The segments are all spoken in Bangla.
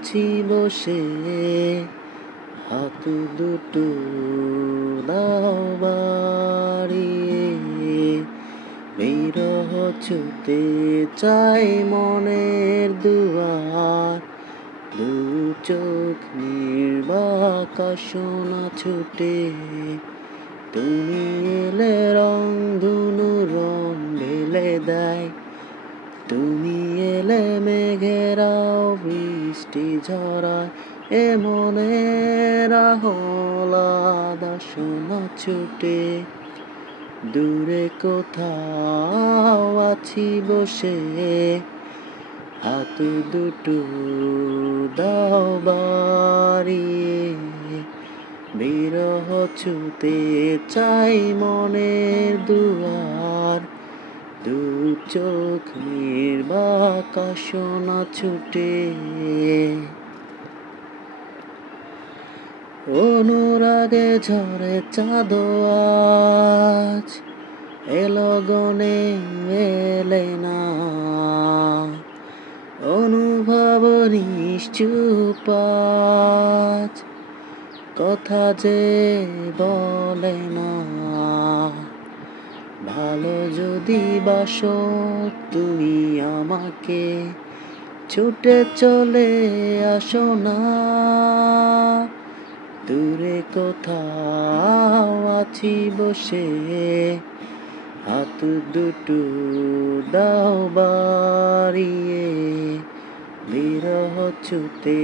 আছি বসে, হাত দুটো দাও বাড়িয়ে, বিরহ ছুতে চাই মনের দুয়ার, দু চোখ নির্বাক সোনা ছুটে, তুমি এলে রং ধুনু রং ঢেলে দেয়, তুমি এলে মেঘেরাও বৃষ্টি ঝরায়, এ মনের আহ্লাদ সোনা ছুটে, দূরে কোথাও আছি বসে, হাত দুটো দাও বাড়িয়ে, বিরহ ছুতে চাই মনের দুয়ার, দু চোখ নির্বাক সোনা ছুটে। অনুরাগে ঝরে চাঁদ আজ, এলো গনে এলে না, অনুভব নিশ্চুপ আজ, কথা যে বলে না। ভালো যদি বাসো তুমি আমাকে, ছুটে চলে আসো না, দূরে কোথাও আছি বসে, হাত দুটো দাও বাড়িয়ে, বিরহ ছুতে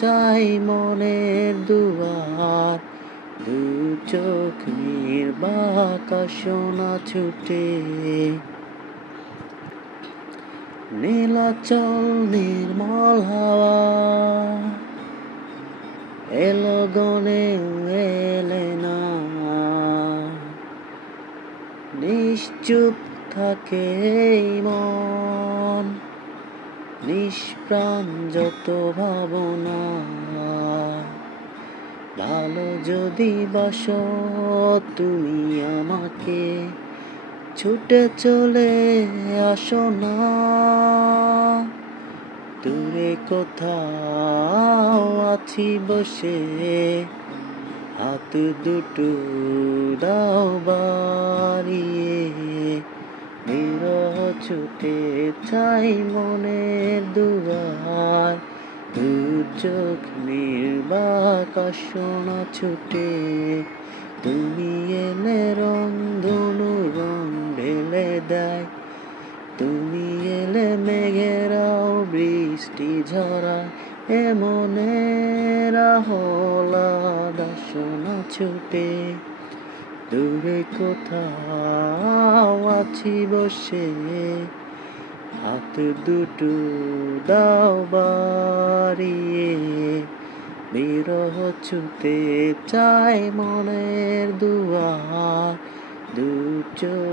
চাই মনের দুয়ার, দু চোখ নির্বাক সোনা ছুটে। নীলাচল নির্মল হাওয়া এলো গনে এলে না, নিশ্চুপ থাকে মন, নিষ্প্রাণ যত ভাবনা। ভালো যদি বাসো তুমি আমাকে, ছুটে চলে আসো না, দূরে কোথাও আছি বসে, হাত দুটো দাও বাড়িয়ে, বিরহ ছুতে চাই মনের দুয়ার, দু চোখ নির্বাক সোনা ছুটে, তুমি এলে রং ধনু রং ঢেলে দেয়, তুমি এলে মেঘেরাও বৃষ্টি ঝরায়, এ মনের আহ্লাদ সোনা ছুটে, দূরে কোথাও আছি বসে, হাত দুটো দাও বাড়িয়ে, বিরহ ছুতে চাই মনের দুয়ার, দু চোখ